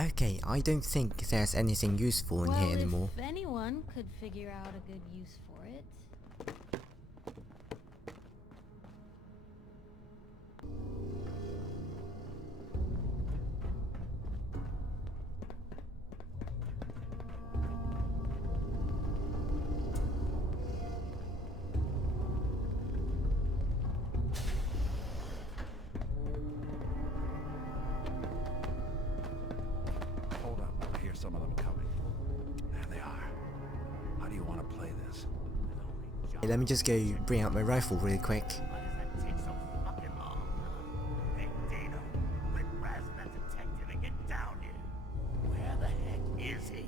Okay, I don't think there's anything useful in here anymore. If anyone could figure out a good use for it. Hold up, I hear some of them coming. There they are. How do you want to play this? Hey, let me just go bring out my rifle really quick. Why does that take so fucking long? Hey, Dino, quit razzing that detective and get down here. Where the heck is he?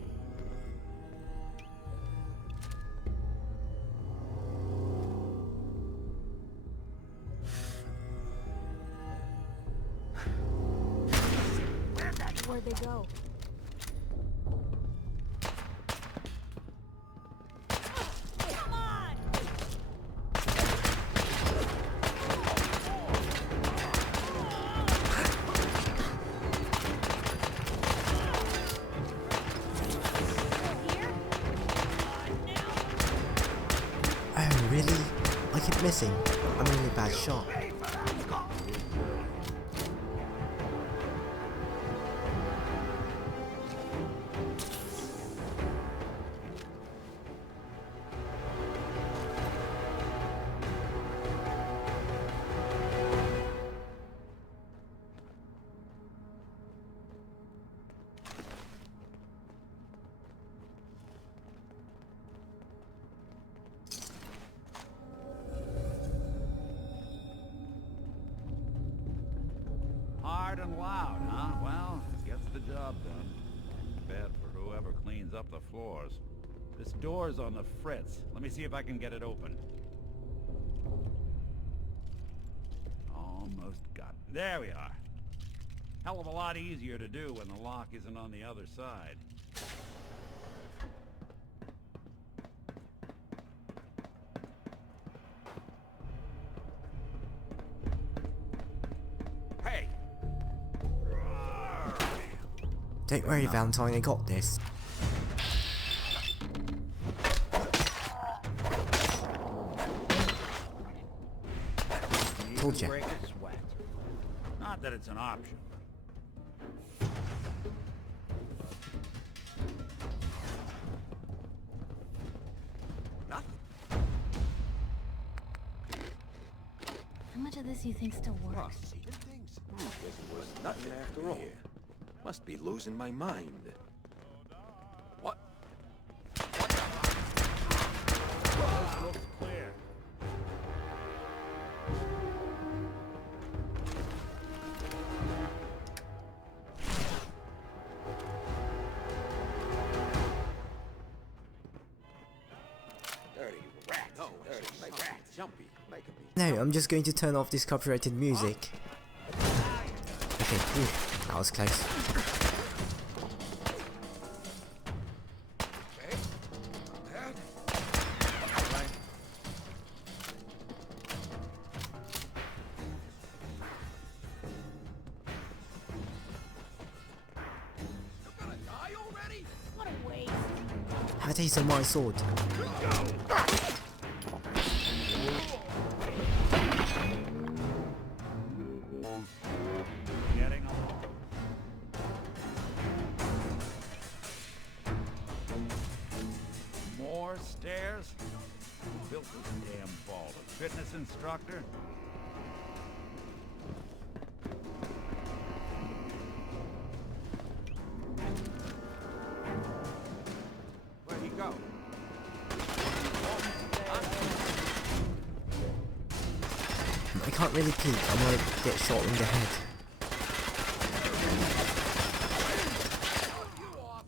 Where'd they go? Come on! Here? Oh, really? I keep missing. I'm a really bad shot. Hard and loud, huh? Well, gets the job done. Bad for whoever cleans up the floors. This door's on the fritz. Let me see if I can get it open. Almost got it. There we are. Hell of a lot easier to do when the lock isn't on the other side. Hey! Don't worry, Valentine, I got this. Told ya. Break a sweat. Not that it's an option. Nothing. How much of this you think still works? Things. Guess it was nothing after all. Must be losing my mind. What? Looks clear. Dirty rat. No, dirty rat. Jumpy. Make me. No, I'm just going to turn off this copyrighted music. Okay, phew, that was close. Okay. That. Right. You're gonna die already? What a waste. Have a taste of my sword. Getting along. More stairs? Who built this damn vault? A fitness instructor? Where'd he go? I can't really peek, I might get shot in the head. You off.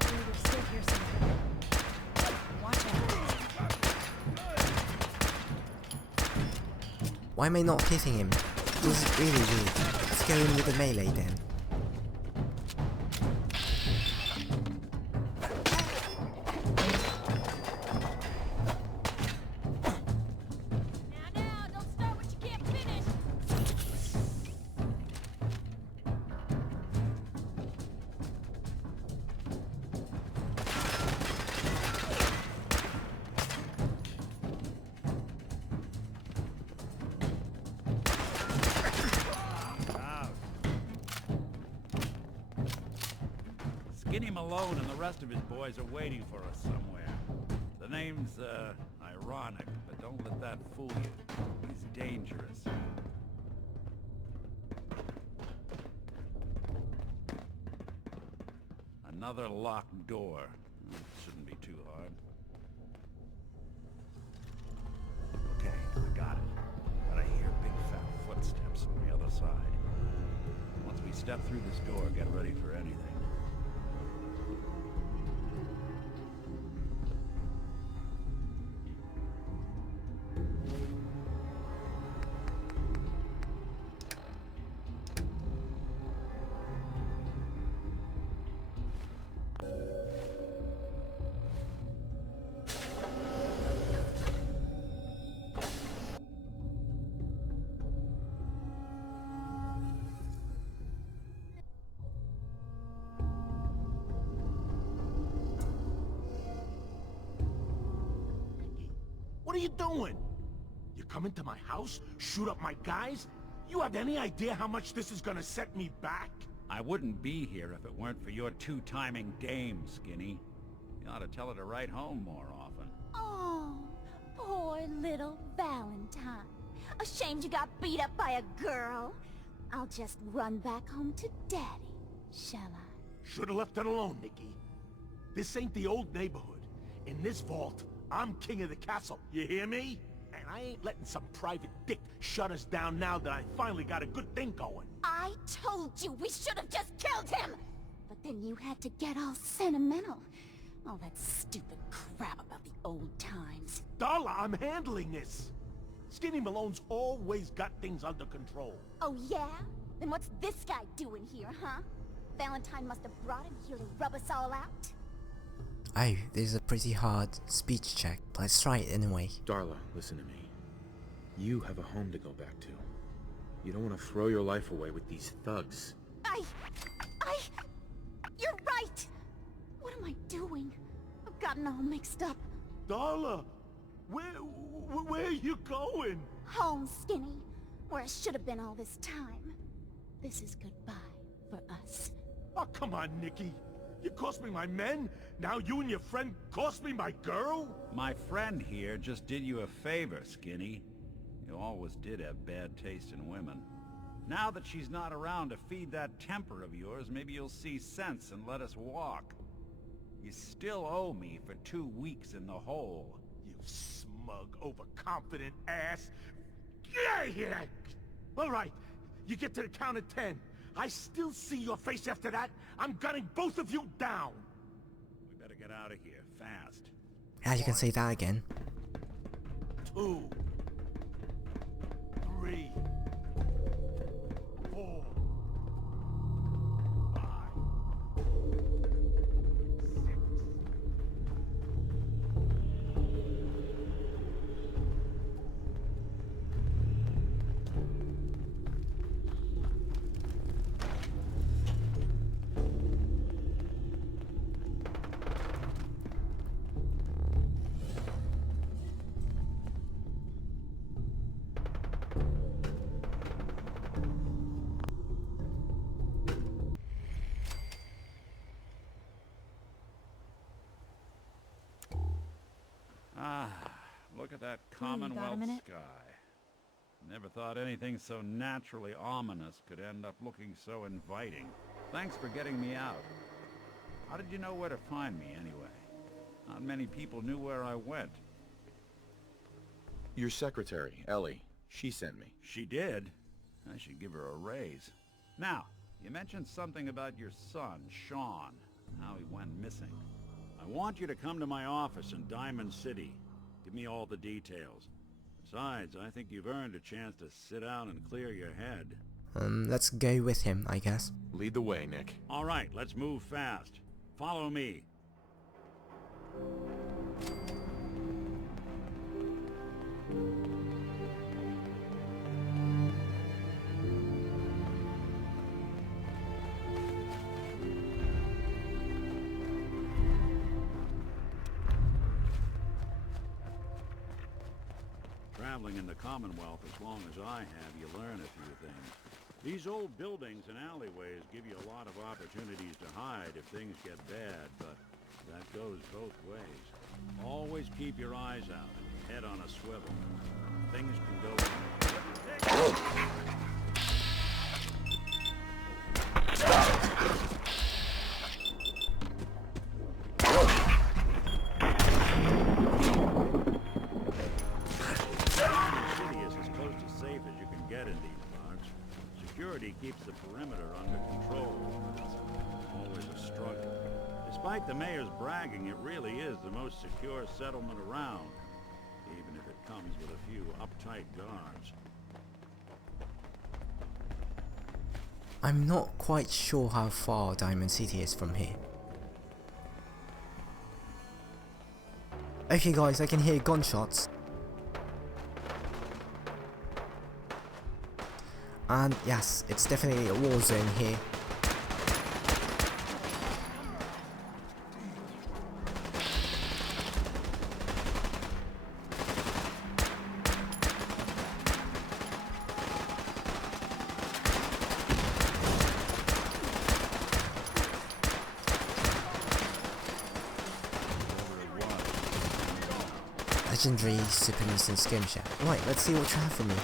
They're still here somewhere. Watch out. Why am I not hitting him? This is really weird. Let's go in with a melee then. alone and the rest of his boys are waiting for us somewhere. The name's, ironic, but don't let that fool you. He's dangerous. Another locked door. Shouldn't be too hard. Okay, I got it. But I hear big fat footsteps on the other side. Once we step through this door, get ready for anything. What are you doing? You come into my house, shoot up my guys? You have any idea how much this is gonna set me back? I wouldn't be here if it weren't for your two-timing dame, Skinny. You ought to tell her to write home more often. Oh, poor little Valentine. Ashamed you got beat up by a girl? I'll just run back home to Daddy, shall I? Should've left it alone, Nikki. This ain't the old neighborhood. In this vault, I'm king of the castle, you hear me? And I ain't letting some private dick shut us down now that I finally got a good thing going. I told you we should have just killed him! But then you had to get all sentimental. All that stupid crap about the old times. Darla, I'm handling this. Skinny Malone's always got things under control. Oh yeah? Then what's this guy doing here, huh? Valentine must have brought him here to rub us all out? Oh, this is a pretty hard speech check, but let's try it anyway. Darla, listen to me. You have a home to go back to. You don't want to throw your life away with these thugs. You're right! What am I doing? I've gotten all mixed up. Darla, where are you going? Home, Skinny. Where I should have been all this time. This is goodbye for us. Oh, come on, Nikki. You cost me my men, now you and your friend cost me my girl? My friend here just did you a favor, Skinny. You always did have bad taste in women. Now that she's not around to feed that temper of yours, maybe you'll see sense and let us walk. You still owe me for 2 weeks in the hole. You smug, overconfident ass. Get out of here! All right, you get to the count of 10. I still see your face after that. I'm gunning both of you down. We better get out of here, fast. Yeah, you can say that again. 2, 3, 4, 5, 6. Look at that you got a Commonwealth minute? sky. Never thought anything so naturally ominous could end up looking so inviting. Thanks for getting me out. How did you know where to find me, anyway? Not many people knew where I went. Your secretary, Ellie, she sent me. She did? I should give her a raise. Now, you mentioned something about your son, Sean, and how he went missing. I want you to come to my office in Diamond City. Give me all the details. Besides, I think you've earned a chance to sit down and clear your head. Let's go with him, I guess. Lead the way, Nick. All right, let's move fast. Follow me. Traveling in the Commonwealth as long as I have, you learn a few things. These old buildings and alleyways give you a lot of opportunities to hide if things get bad, but that goes both ways. Always keep your eyes out and your head on a swivel. Things can go... Security keeps the perimeter under control, but it's always a struggle. Despite the mayor's bragging, it really is the most secure settlement around, even if it comes with a few uptight guards. I'm not quite sure how far Diamond City is from here. Okay guys, I can hear gunshots. And yes, it's definitely a war zone here. Legendary super-mutant skirmisher. Right, let's see what you have for me.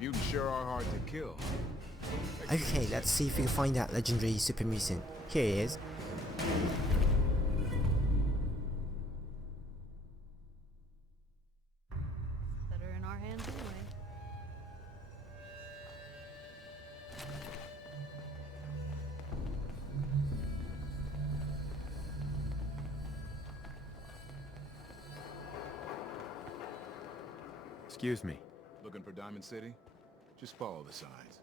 Mutants sure are hard to kill. Okay, let's see if we can find that legendary super mutant. Here he is. Better in our hands anyway. Excuse me. Looking for Diamond City? Just follow the signs.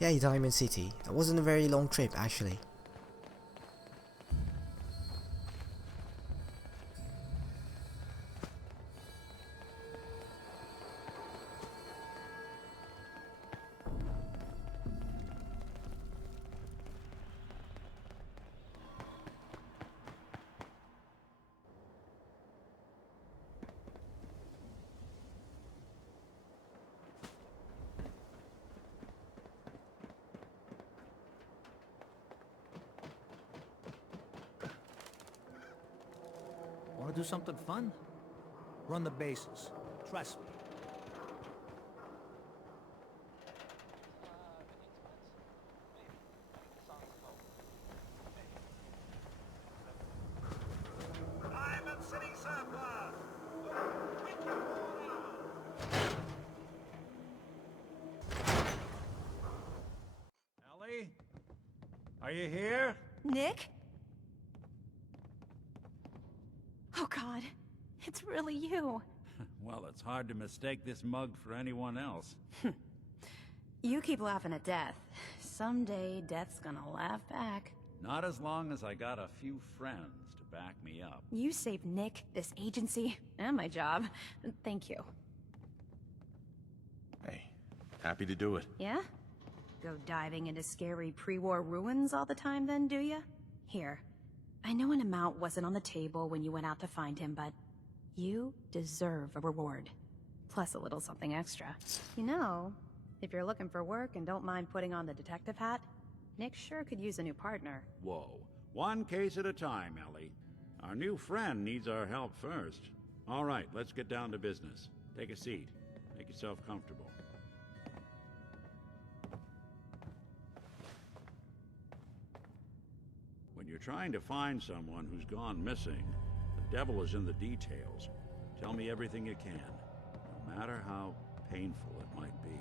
Yay, Diamond City. That wasn't a very long trip actually. Want to do something fun? Run the bases. Trust me. Ellie? Are you here? Nick? Oh God, it's really you. Well, it's hard to mistake this mug for anyone else. You keep laughing at death. Someday, death's gonna laugh back. Not as long as I got a few friends to back me up. You saved Nick, this agency, and my job. Thank you. Hey, happy to do it. Yeah? Go diving into scary pre-war ruins all the time then, do ya? Here. I know an amount wasn't on the table when you went out to find him, but you deserve a reward. Plus a little something extra. You know, if you're looking for work and don't mind putting on the detective hat, Nick sure could use a new partner. Whoa. One case at a time, Ellie. Our new friend needs our help first. All right, let's get down to business. Take a seat. Make yourself comfortable. When you're trying to find someone who's gone missing, the devil is in the details. Tell me everything you can, no matter how painful it might be.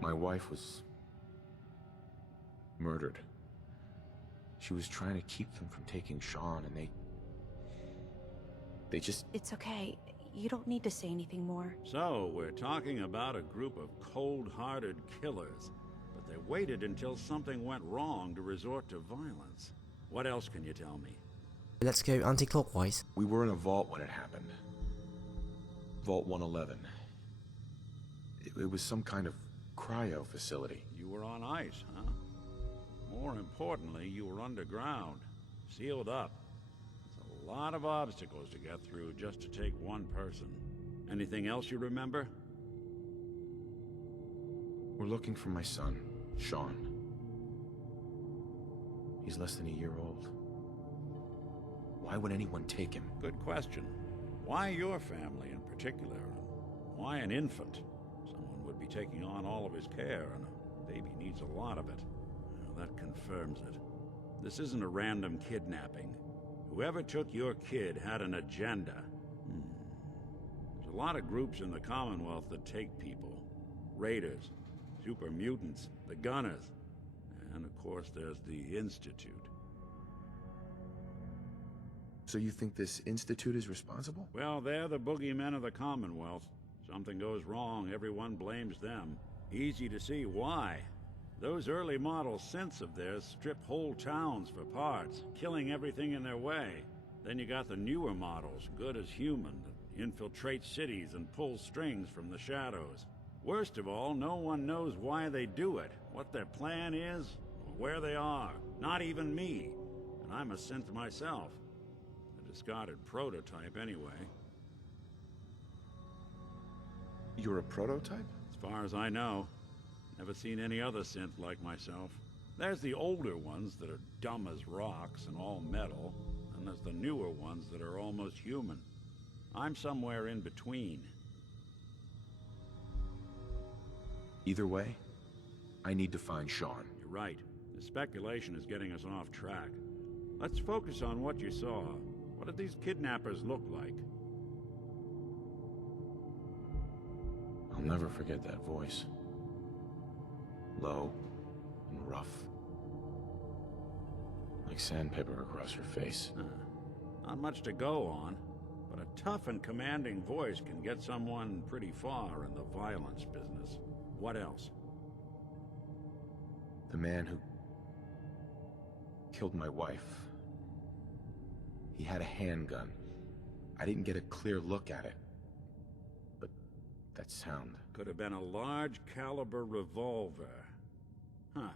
My wife was murdered. She was trying to keep them from taking Sean, and they just... It's okay. You don't need to say anything more. So, we're talking about a group of cold-hearted killers, but they waited until something went wrong to resort to violence. What else can you tell me? Let's go anti-clockwise. We were in a vault when it happened. Vault 111. It was some kind of cryo facility. You were on ice, huh? More importantly, you were underground, sealed up. It's a lot of obstacles to get through just to take one person. Anything else you remember? We're looking for my son, Sean. He's less than a year old. Why would anyone take him? Good question. Why your family in particular? Why an infant? Someone would be taking on all of his care, and a baby needs a lot of it. Well, that confirms it. This isn't a random kidnapping. Whoever took your kid had an agenda. There's a lot of groups in the Commonwealth that take people. Raiders, super-mutants, the Gunners, and of course there's the Institute. So you think this Institute is responsible? Well, they're the boogeymen of the Commonwealth. Something goes wrong, everyone blames them. Easy to see why. Those early model synths of theirs strip whole towns for parts, killing everything in their way. Then you got the newer models, good as human, that infiltrate cities and pull strings from the shadows. Worst of all, no one knows why they do it, what their plan is, or where they are. Not even me. And I'm a synth myself. A discarded prototype anyway. You're a prototype? As far as I know. Never seen any other synth like myself. There's the older ones that are dumb as rocks and all metal, and there's the newer ones that are almost human. I'm somewhere in between. Either way, I need to find Sean. You're right. The speculation is getting us off track. Let's focus on what you saw. What did these kidnappers look like? I'll never forget that voice. Low and rough. Like sandpaper across your face. Not much to go on, but a tough and commanding voice can get someone pretty far in the violence business. What else? The man who killed my wife. He had a handgun. I didn't get a clear look at it. But that sound... Could have been a large caliber revolver. Huh.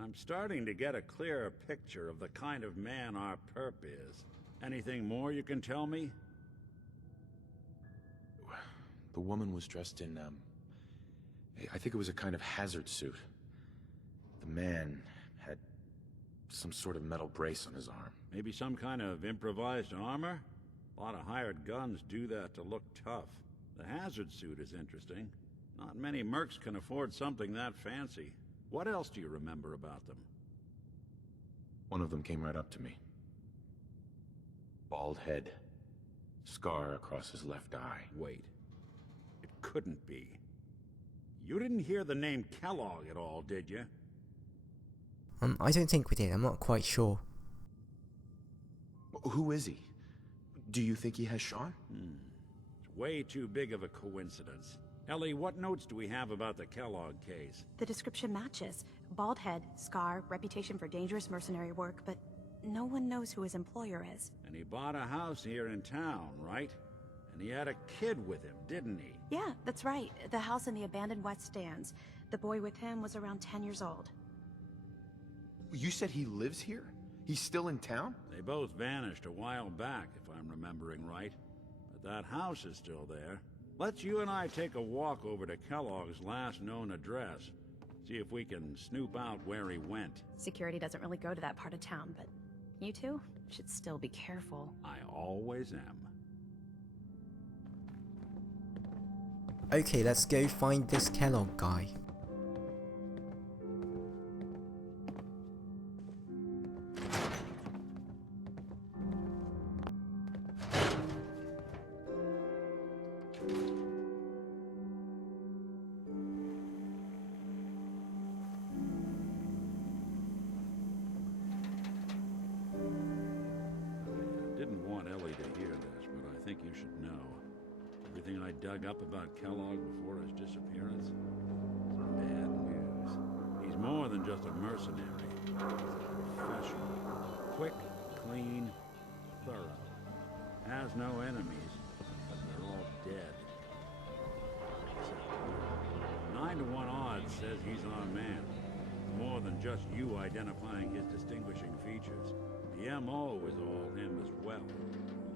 I'm starting to get a clearer picture of the kind of man our perp is. Anything more you can tell me? The woman was dressed in, I think it was a kind of hazard suit. The man had some sort of metal brace on his arm. Maybe some kind of improvised armor? A lot of hired guns do that to look tough. The hazard suit is interesting. Not many mercs can afford something that fancy. What else do you remember about them? One of them came right up to me. Bald head. Scar across his left eye. Wait. It couldn't be. You didn't hear the name Kellogg at all, did you? I don't think we did. I'm not quite sure. Who is he? Do you think he has Sean? It's way too big of a coincidence. Ellie, what notes do we have about the Kellogg case? The description matches. Bald head, scar, reputation for dangerous mercenary work, but no one knows who his employer is. And he bought a house here in town, right? And he had a kid with him, didn't he? Yeah, that's right. The house in the abandoned West Stands. The boy with him was around 10 years old. You said he lives here? He's still in town? They both vanished a while back, if I'm remembering right. But that house is still there. Let's you and I take a walk over to Kellogg's last known address. See if we can snoop out where he went. Security doesn't really go to that part of town, but you two should still be careful. I always am. Okay, let's go find this Kellogg guy. Didn't want Ellie to hear this, but I think you should know. Everything I dug up about Kellogg before his disappearance is bad news. He's more than just a mercenary. He's a professional. Quick, clean, thorough. Has no enemies, but they're all dead. 9 to 1 odds says he's our man. More than just you identifying his distinguishing features. The M.O. is all him as well.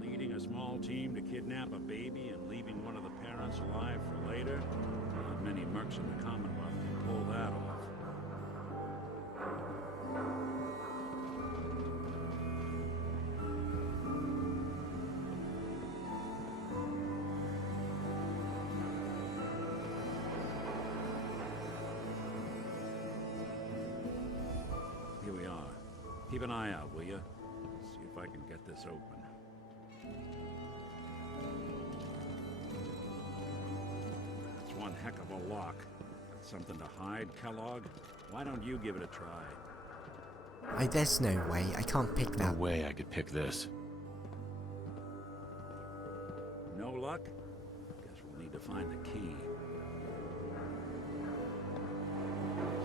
Leading a small team to kidnap a baby and leaving one of the parents alive for later? Not many mercs in the Commonwealth can pull that off. Here we are. Keep an eye out, will you? See if I can get this open. That's one heck of a lock. Got something to hide, Kellogg? Why don't you give it a try? There's no way, I can't pick No that. way I could pick this. No luck? Guess we'll need to find the key.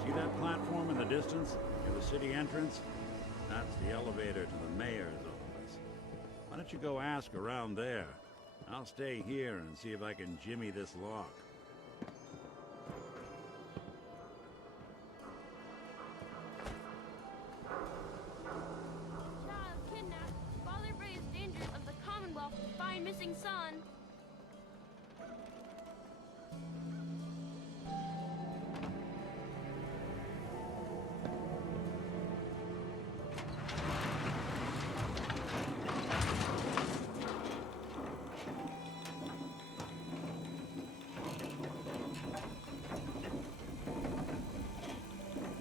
See that platform in the distance? Near the city entrance? That's the elevator to the mayor's office. Why don't you go ask around there? I'll stay here and see if I can jimmy this lock. Child kidnapped. Father raised dangers of the Commonwealth to find missing son.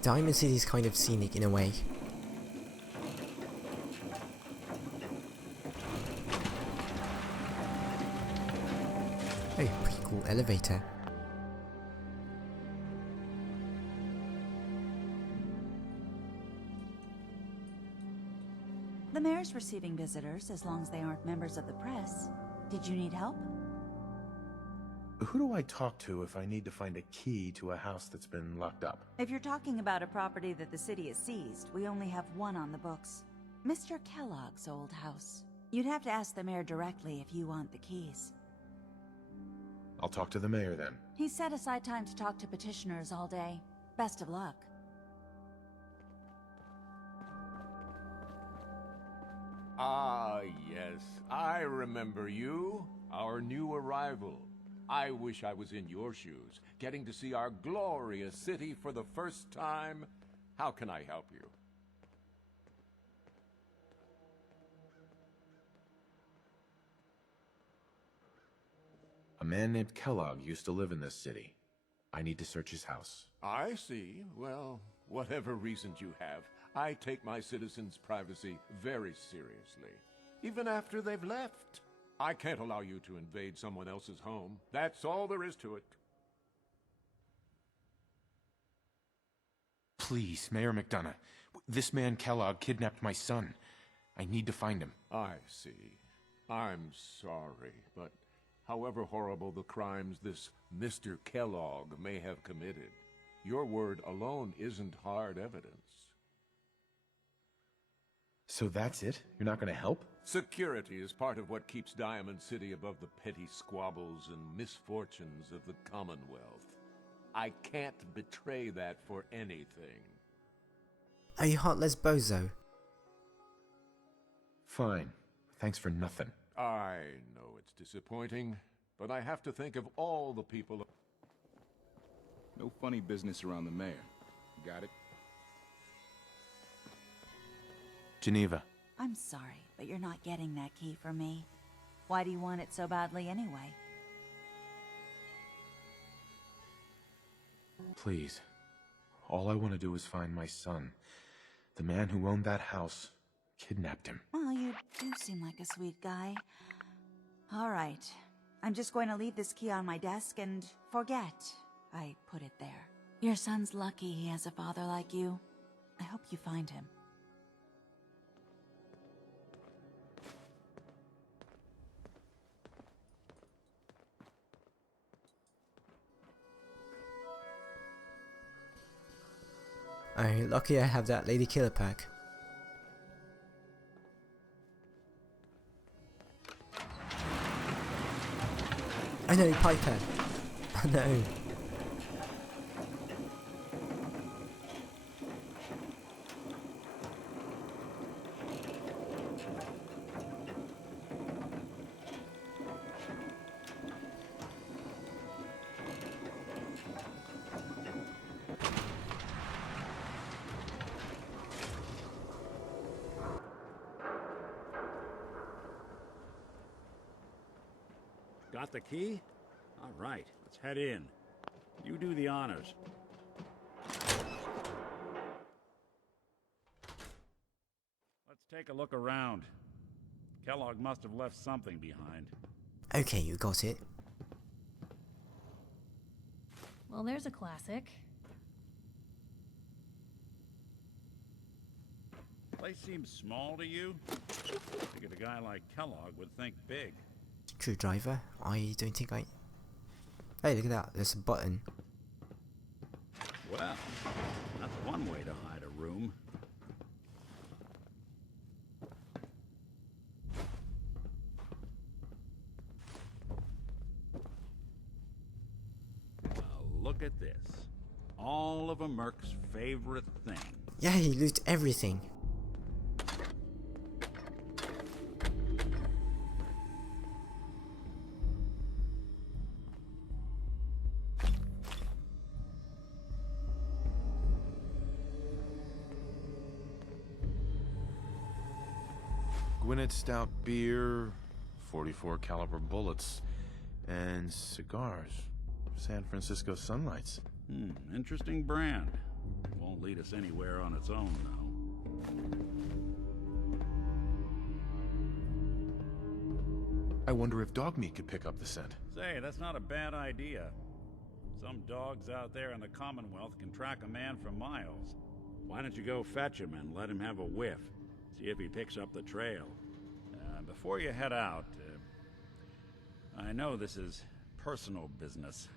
Diamond City's kind of scenic in a way. Oh, pretty cool elevator. The mayor's receiving visitors as long as they aren't members of the press. Did you need help? Who do I talk to if I need to find a key to a house that's been locked up? If you're talking about a property that the city has seized, we only have one on the books. Mr. Kellogg's old house. You'd have to ask the mayor directly if you want the keys. I'll talk to the mayor then. He's set aside time to talk to petitioners all day. Best of luck. Ah, yes. I remember you. Our new arrival. I wish I was in your shoes, getting to see our glorious city for the first time. How can I help you? A man named Kellogg used to live in this city. I need to search his house. I see. Well, whatever reasons you have, I take my citizens' privacy very seriously. Even after they've left. I can't allow you to invade someone else's home. That's all there is to it. Please, Mayor McDonough. This man Kellogg kidnapped my son. I need to find him. I see. I'm sorry, but however horrible the crimes this Mr. Kellogg may have committed, your word alone isn't hard evidence. So that's it? You're not going to help? Security is part of what keeps Diamond City above the petty squabbles and misfortunes of the Commonwealth. I can't betray that for anything. Are you heartless bozo? Fine. Thanks for nothing. I know it's disappointing, but I have to think of all the people... No funny business around the mayor. Got it? Geneva. I'm sorry, but you're not getting that key from me. Why do you want it so badly anyway? Please. All I want to do is find my son. The man who owned that house kidnapped him. Well, you do seem like a sweet guy. All right. I'm just going to leave this key on my desk and forget I put it there. Your son's lucky he has a father like you. I hope you find him. Alright, lucky I have that lady killer pack. Oh no, Piper! Oh no! Got the key? All right, let's head in. You do the honors. Let's take a look around. Kellogg must have left something behind. Okay, you got it. Well, there's a classic. Place seems small to you? Figured a guy like Kellogg would think big. Screwdriver? I don't think I... Hey, look at that. There's a button. Well, that's one way to hide a room. Now look at this. All of a merc's favorite thing. Yeah, he loot everything. Gwinnett stout beer, 44 caliber bullets, and cigars. San Francisco Sunlights. Interesting brand. Won't lead us anywhere on its own, though. I wonder if Dogmeat could pick up the scent. Say, that's not a bad idea. Some dogs out there in the Commonwealth can track a man for miles. Why don't you go fetch him and let him have a whiff? See if he picks up the trail. Before you head out, I know this is personal business.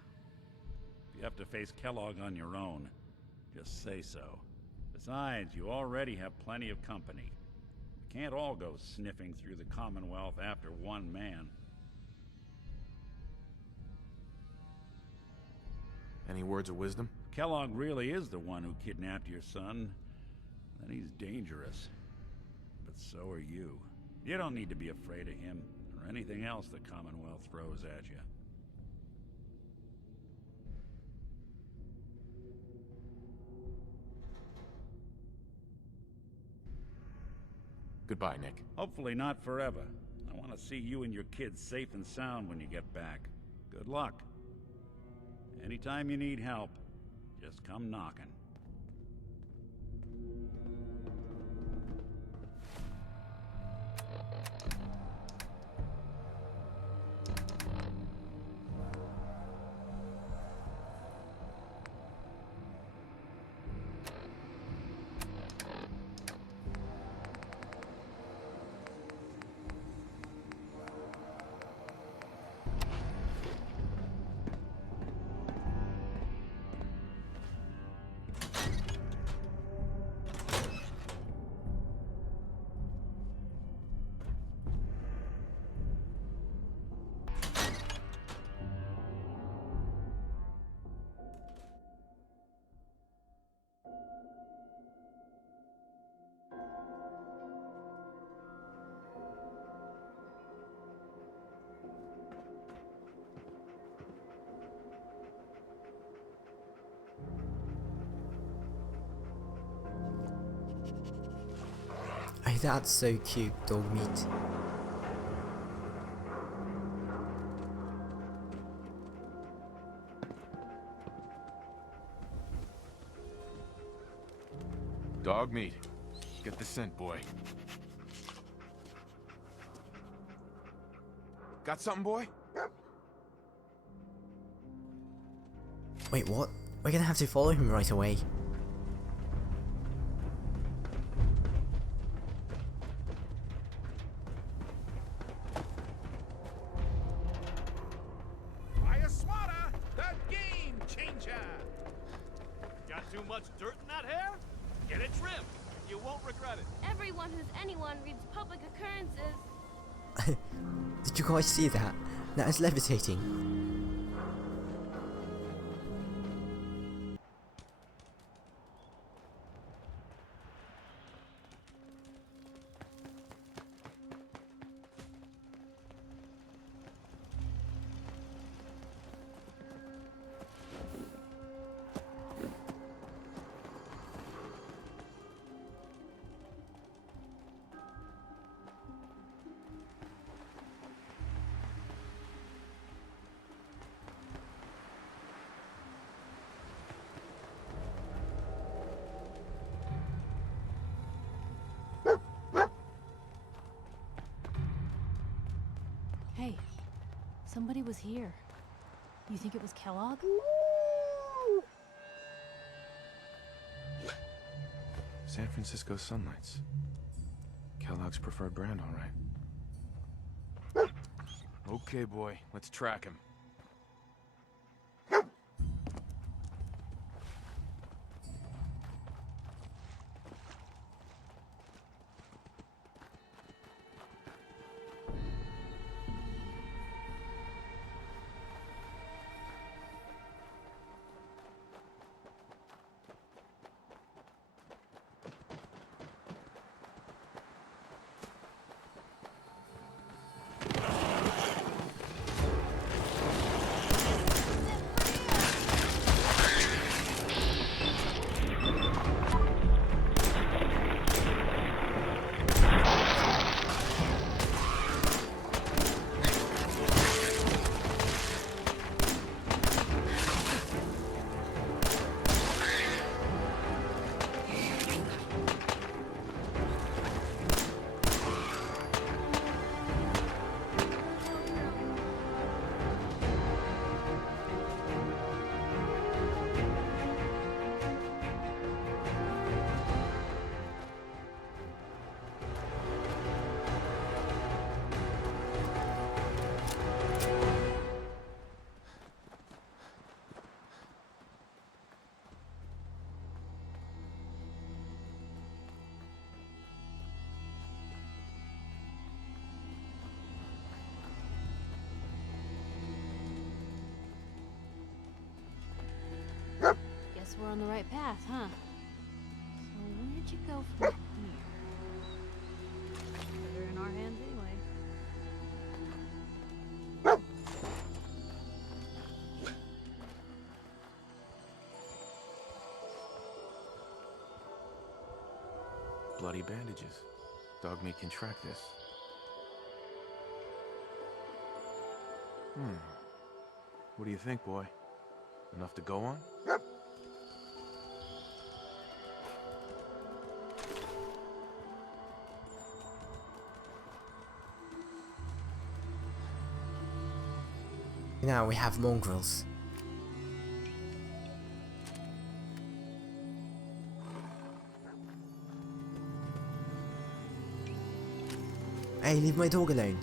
If you have to face Kellogg on your own, just say so. Besides, you already have plenty of company. You can't all go sniffing through the Commonwealth after one man. Any words of wisdom? Kellogg really is the one who kidnapped your son, then he's dangerous. But so are you. You don't need to be afraid of him, or anything else the Commonwealth throws at you. Goodbye, Nick. Hopefully not forever. I want to see you and your kids safe and sound when you get back. Good luck. Anytime you need help, just come knocking. That's so cute, Dogmeat. Dogmeat. Get the scent, boy. Got something, boy? Wait, what? We're gonna have to follow him right away. Fire swatter, the game changer. Got too much dirt in that hair? Get it trimmed. You won't regret it. Everyone who's anyone reads public occurrences. Did you guys see that? That is levitating. Hey, somebody was here. You think it was Kellogg? San Francisco Sunlights. Kellogg's preferred brand, all right. Okay, boy, let's track him. Guess we're on the right path, huh? So where'd you go from here? Better in our hands anyway. Bloody bandages. Dogmeat can track this. What do you think, boy? Enough to go on? Now we have mongrels. Hey, leave my dog alone.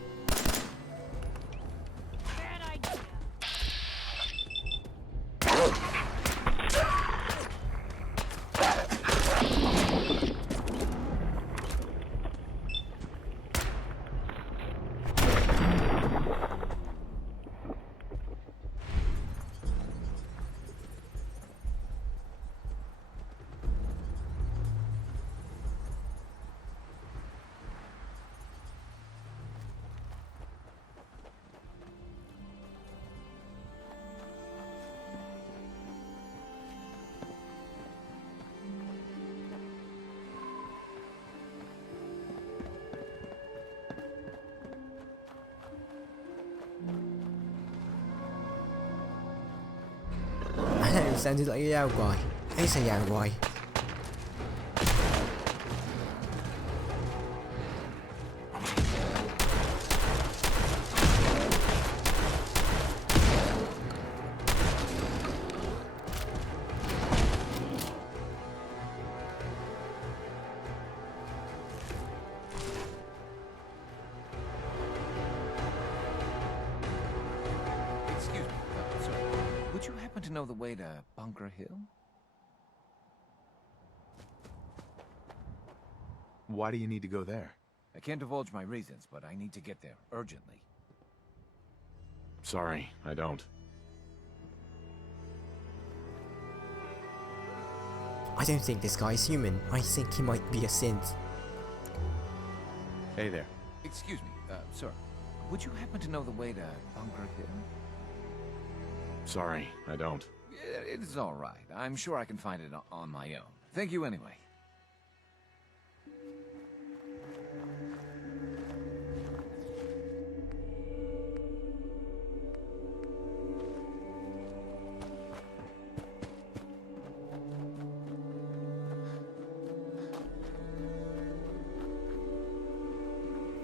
sounded like a Yao guy. It's a Yao guy. Excuse me, sir. Would you happen to know the way to Bunker Hill? Why do you need to go there? I can't divulge my reasons, but I need to get there urgently. Sorry, I don't. I don't think this guy is human. I think he might be a synth. Hey there. Excuse me, sir. Would you happen to know the way to Bunker Hill? Sorry, I don't. It's all right. I'm sure I can find it on my own. Thank you anyway.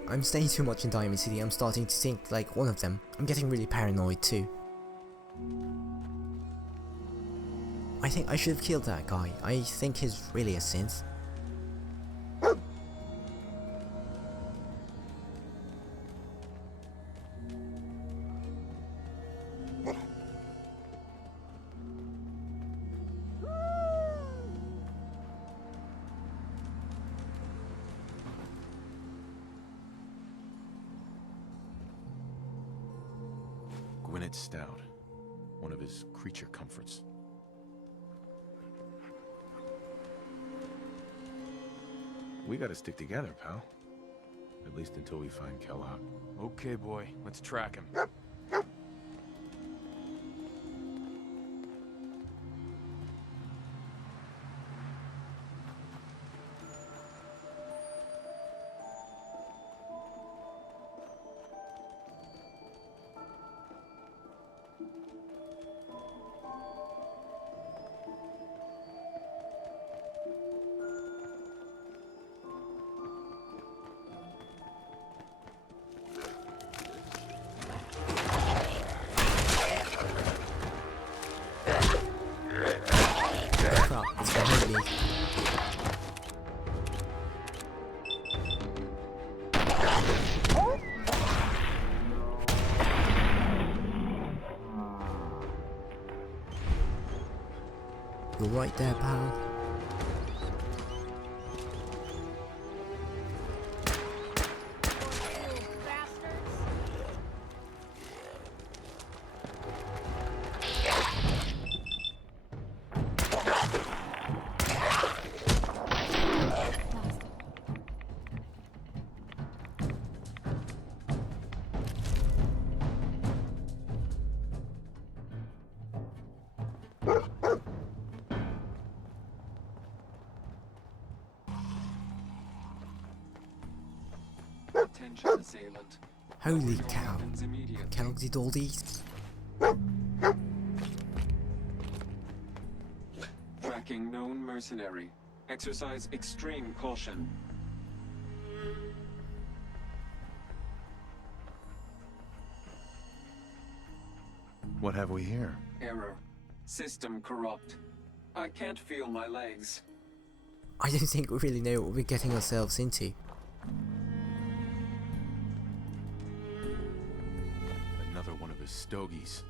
I'm staying too much in Diamond City. I'm starting to think like one of them. I'm getting really paranoid too. I think I should have killed that guy. I think he's really a synth. Stout, one of his creature comforts. We gotta stick together, pal. At least until we find Kellogg. Okay, boy, let's track him. You're right there, pal. Attention assailant. Holy cow. Kellogg did all these? Tracking known mercenary. Exercise extreme caution. What have we here? Error. System corrupt. I can't feel my legs. I don't think we really know what we're getting ourselves into. Another one of his stogies.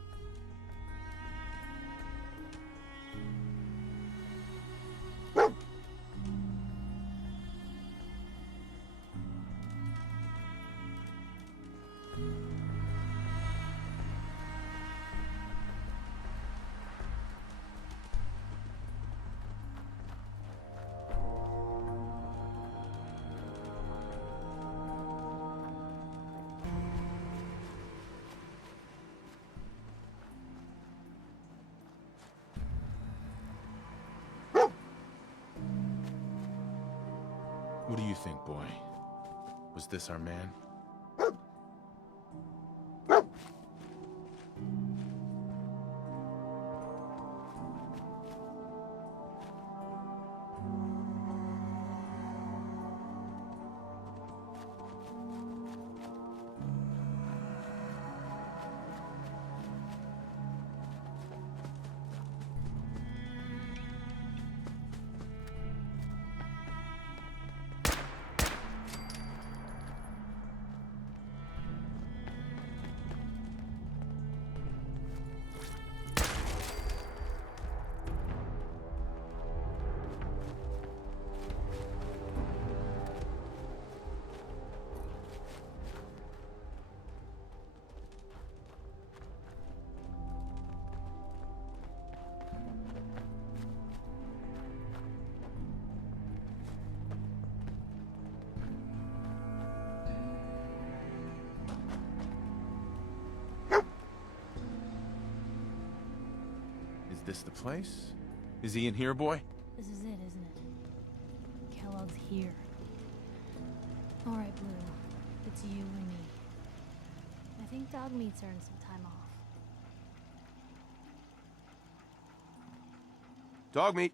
What do you think, boy? Was this our man? this the place? Is he in here, boy? This is it, isn't it? Kellogg's here. Alright, Blue. It's you and me. I think Dogmeat's earned some time off. Dogmeat.